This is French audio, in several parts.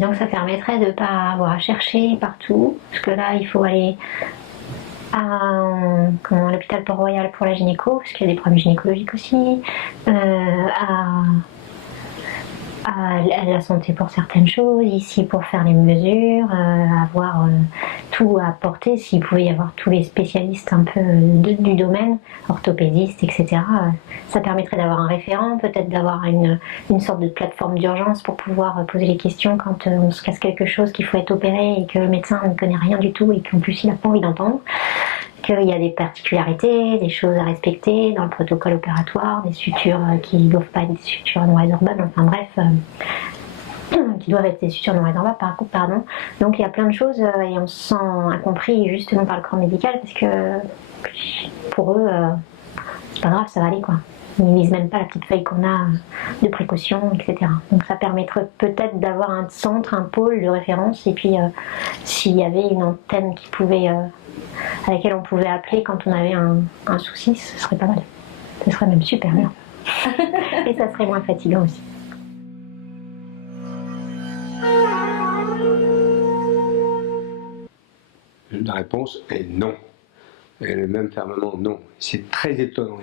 disant que ça permettrait de ne pas avoir à chercher partout, parce que là il faut aller à l'hôpital Port-Royal pour la gynéco, parce qu'il y a des problèmes gynécologiques aussi, à la santé pour certaines choses, ici pour faire les mesures, avoir tout à porter, s'il pouvait y avoir tous les spécialistes un peu du domaine, orthopédistes, etc. Ça permettrait d'avoir un référent, peut-être d'avoir une sorte de plateforme d'urgence pour pouvoir poser les questions quand on se casse quelque chose, qu'il faut être opéré et que le médecin ne connaît rien du tout et qu'en plus il n'a pas envie d'entendre. Qu'il y a des particularités, des choses à respecter dans le protocole opératoire, des sutures qui ne doivent pas être des sutures non résorbables, enfin bref, qui doivent être des sutures non résorbables, pardon. Donc il y a plein de choses et on se sent incompris justement par le corps médical parce que pour eux, c'est pas grave, ça va aller quoi. Ils ne lisent même pas la petite feuille qu'on a de précaution, etc. Donc ça permettrait peut-être d'avoir un centre, un pôle de référence et puis s'il y avait une antenne qui pouvait... à laquelle on pouvait appeler quand on avait un souci, ce serait pas mal. Ce serait même super bien. Et ça serait moins fatigant aussi. La réponse est non. Et le même fermement non. C'est très étonnant,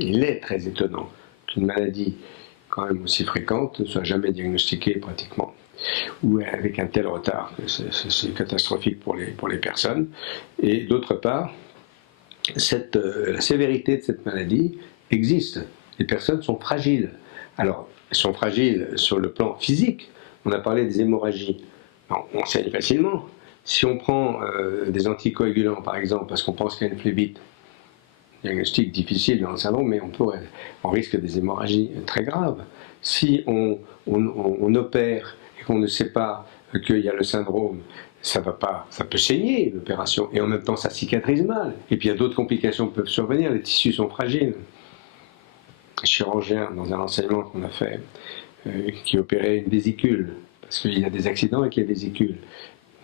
il est très étonnant qu'une maladie quand même aussi fréquente ne soit jamais diagnostiquée pratiquement, ou avec un tel retard. C'est catastrophique pour les personnes. Et d'autre part, la sévérité de cette maladie existe. Les personnes sont fragiles. Alors, elles sont fragiles sur le plan physique. On a parlé des hémorragies. On saigne facilement. Si on prend des anticoagulants, par exemple, parce qu'on pense qu'il y a une phlébite, diagnostic difficile dans le syndrome, mais on risque des hémorragies très graves. Si on opère et qu'on ne sait pas qu'il y a le syndrome, ça peut saigner l'opération, et en même temps ça cicatrise mal. Et puis il y a d'autres complications qui peuvent survenir, les tissus sont fragiles. Un chirurgien, dans un enseignement qu'on a fait, qui opérait une vésicule, parce qu'il y a des accidents avec les vésicules.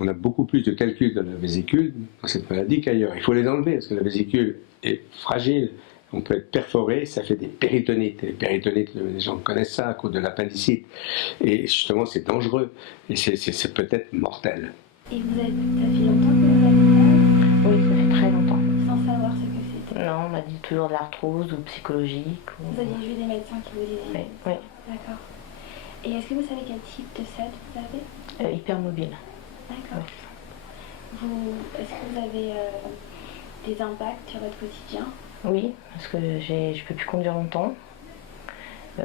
On a beaucoup plus de calculs de la vésicule dans cette maladie qu'ailleurs. Il faut les enlever parce que la vésicule est fragile. On peut être perforé, ça fait des péritonites. Les péritonites, les gens connaissent ça à cause de l'appendicite. Et justement, c'est dangereux. Et c'est peut-être mortel. Et ça fait longtemps que vous avez ça? Oui, ça fait très longtemps. Sans savoir ce que c'était? Non, on m'a dit toujours de l'arthrose ou psychologique. Vous aviez vu des médecins qui vous disaient? Oui. D'accord. Et est-ce que vous savez quel type de SED vous avez? Hypermobile. D'accord. Oui. Est-ce que vous avez des impacts sur votre quotidien? Oui, parce que je peux plus conduire longtemps.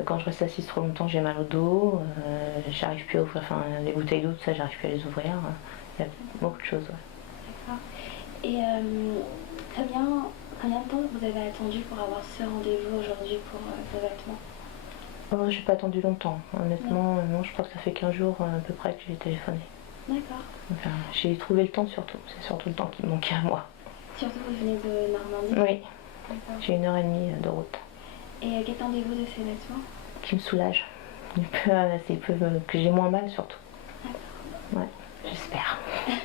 Quand je reste assise trop longtemps, j'ai mal au dos. J'arrive plus à ouvrir, les bouteilles d'eau, tout ça, j'arrive plus à les ouvrir. Il y a beaucoup de choses. Ouais. D'accord. Et combien de temps vous avez attendu pour avoir ce rendez-vous aujourd'hui pour vos vêtements? Oh, j'ai pas attendu longtemps. Honnêtement, non, je crois que ça fait 15 jours à peu près que j'ai téléphoné. D'accord. Enfin, j'ai trouvé le temps surtout. C'est surtout le temps qui me manquait à moi. Surtout vous venez de Normandie? Oui. D'accord. J'ai 1h30 de route. Et qu'attendez-vous de ces vêtements? Qui me soulage. Que j'ai moins mal surtout. D'accord. Ouais, j'espère.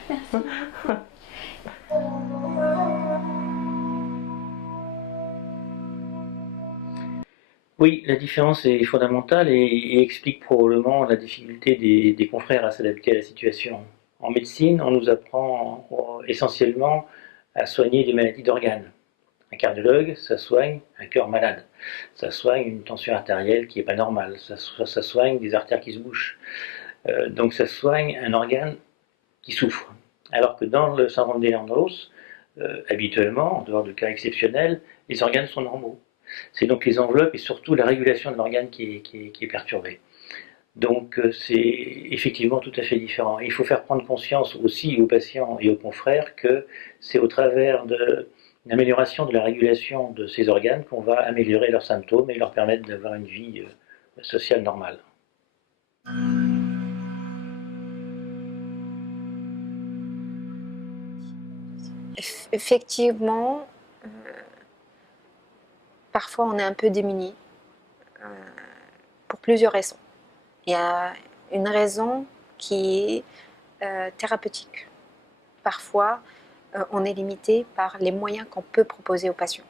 Merci beaucoup. Oui, la différence est fondamentale et explique probablement la difficulté des confrères à s'adapter à la situation. En médecine, on nous apprend essentiellement à soigner des maladies d'organes. Un cardiologue, ça soigne un cœur malade. Ça soigne une tension artérielle qui n'est pas normale. Ça soigne des artères qui se bouchent. Donc ça soigne un organe qui souffre. Alors que dans le syndrome d'Ehlers-Danlos, habituellement, en dehors de cas exceptionnels, les organes sont normaux. C'est donc les enveloppes et surtout la régulation de l'organe qui est perturbée. Donc c'est effectivement tout à fait différent. Il faut faire prendre conscience aussi aux patients et aux confrères que c'est au travers de l'amélioration de la régulation de ces organes qu'on va améliorer leurs symptômes et leur permettre d'avoir une vie sociale normale. Effectivement, parfois on est un peu démuni pour plusieurs raisons. Il y a une raison qui est thérapeutique. Parfois, on est limité par les moyens qu'on peut proposer aux patients.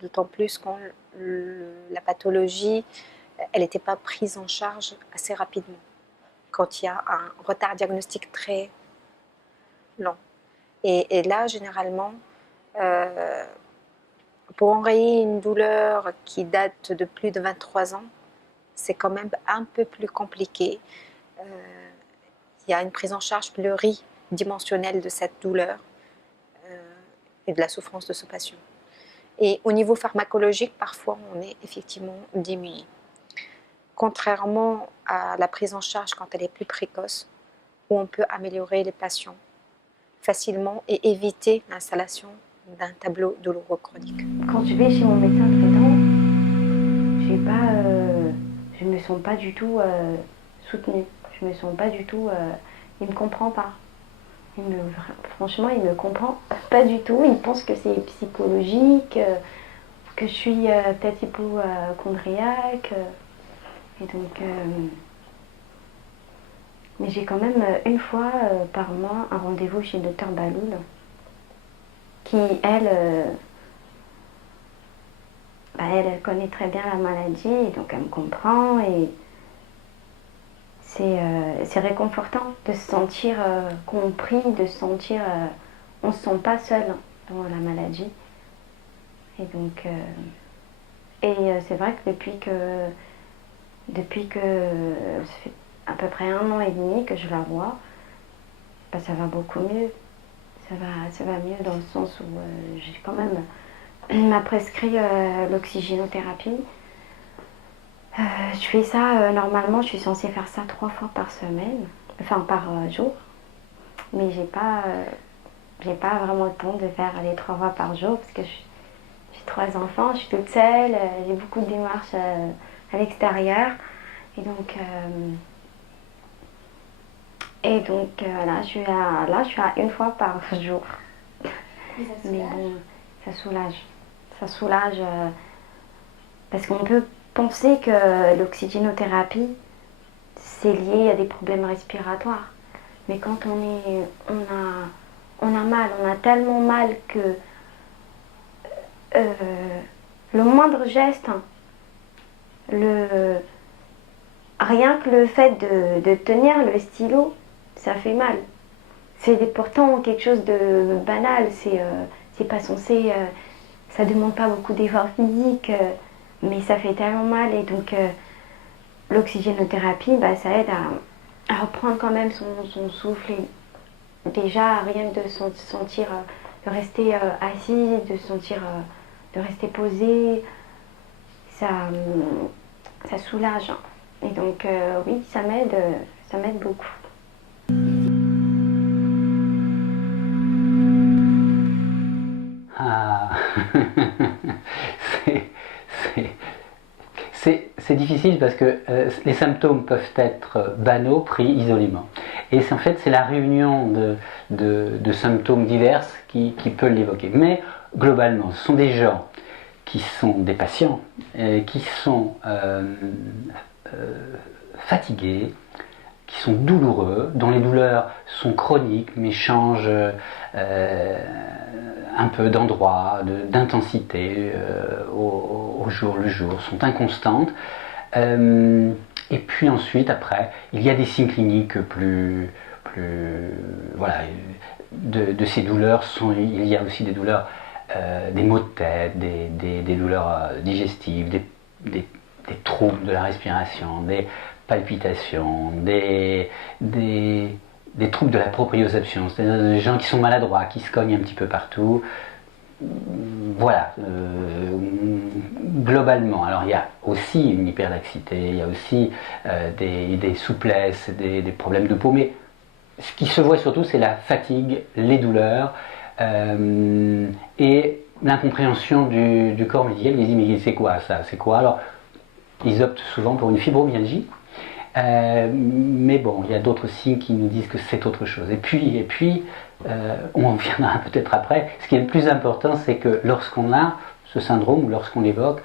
D'autant plus quand la pathologie, elle n'était pas prise en charge assez rapidement. quand il y a un retard diagnostique très long. Et là, généralement, pour enrayer une douleur qui date de plus de 23 ans, c'est quand même un peu plus compliqué. Il y a une prise en charge pluridimensionnelle de cette douleur et de la souffrance de ce patient. Et au niveau pharmacologique, parfois, on est effectivement diminué. Contrairement à la prise en charge quand elle est plus précoce, où on peut améliorer les patients facilement et éviter l'installation d'un tableau douloureux chronique. Quand je vais chez mon médecin traitant, je me sens pas du tout soutenue. Je me sens pas du tout. Il me comprend pas. Franchement, il me comprend pas du tout. Il pense que c'est psychologique, que je suis peut-être hypochondriaque. Et donc, mais j'ai quand même une fois par mois un rendez-vous chez le docteur Baloul, qui, elle connaît très bien la maladie, et donc elle me comprend, et c'est réconfortant de se sentir compris, de se sentir... on ne se sent pas seul dans la maladie. Et donc... c'est vrai que depuis que ça fait à peu près 1 an et demi que je la vois, bah, ça va beaucoup mieux. Ça va mieux dans le sens où j'ai quand même... On m'a prescrit l'oxygénothérapie. Je fais ça, normalement je suis censée faire ça 3 fois par semaine, enfin par jour. Mais j'ai pas vraiment le temps de faire les 3 fois par jour parce que j'ai 3 enfants, je suis toute seule, j'ai beaucoup de démarches à l'extérieur. Et donc là, je suis à 1 fois par jour. Mais bon, ça soulage. Ça soulage parce qu'on peut penser que l'oxygénothérapie, c'est lié à des problèmes respiratoires. Mais quand on a mal, on a tellement mal que le moindre geste, rien que le fait de tenir le stylo, ça fait mal. C'est pourtant quelque chose de banal, c'est pas censé, ça demande pas beaucoup d'efforts physiques, mais ça fait tellement mal. Et donc l'oxygénothérapie, bah, ça aide à reprendre quand même son souffle. Et déjà, rien que de se sentir, de rester assis, de sentir, de rester posé, ça soulage. Et donc oui, ça m'aide beaucoup. Ah, c'est difficile parce que les symptômes peuvent être banaux pris isolément. Et en fait, c'est la réunion de symptômes divers qui peut l'évoquer. Mais globalement, ce sont des gens qui sont des patients, qui sont fatigués, qui sont douloureux, dont les douleurs sont chroniques mais changent un peu d'endroit, d'intensité au jour le jour, sont inconstantes. Et puis ensuite, après, il y a des signes cliniques plus voilà, de ces douleurs. Il y a aussi des douleurs, des maux de tête, des douleurs digestives, des troubles de la respiration, des palpitations, des troubles de la proprioception, c'est-à-dire des gens qui sont maladroits, qui se cognent un petit peu partout. Voilà, globalement. Alors il y a aussi une hyperlaxité, il y a aussi des souplesses, des problèmes de peau, mais ce qui se voit surtout, c'est la fatigue, les douleurs et l'incompréhension du corps médical. Ils disent mais c'est quoi ça, c'est quoi? Alors ils optent souvent pour une fibromyalgie. Mais bon, il y a d'autres signes qui nous disent que c'est autre chose. Et puis on en viendra peut-être après. Ce qui est le plus important, c'est que lorsqu'on a ce syndrome, ou lorsqu'on l'évoque,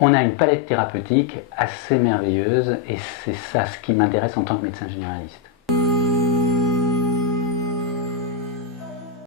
on a une palette thérapeutique assez merveilleuse, et c'est ça ce qui m'intéresse en tant que médecin généraliste.